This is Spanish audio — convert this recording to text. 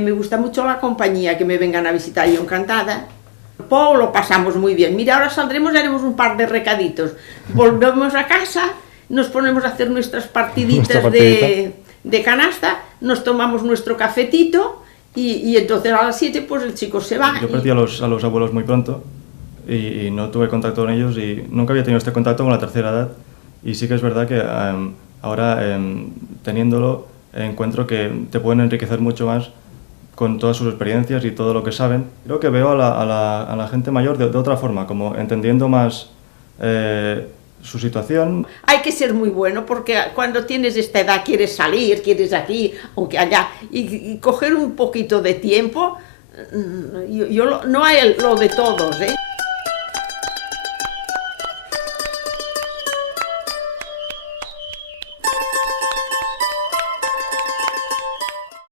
mí me gusta mucho la compañía, que me vengan a visitar, yo encantada. Lo pasamos muy bien. Mira, ahora saldremos y haremos un par de recaditos. Volvemos a casa, nos ponemos a hacer nuestras partiditas de canasta, nos tomamos nuestro cafetito y entonces a las 7 pues el chico se va. Yo perdí a los abuelos muy pronto y no tuve contacto con ellos y nunca había tenido este contacto con la tercera edad. Y sí que es verdad que ahora, teniéndolo, encuentro que te pueden enriquecer mucho más con todas sus experiencias y todo lo que saben. Creo que veo a la gente mayor de otra forma, como entendiendo más su situación. Hay que ser muy bueno porque cuando tienes esta edad quieres salir, quieres aquí, aunque allá, y coger un poquito de tiempo. No hay lo de todos, ¿eh?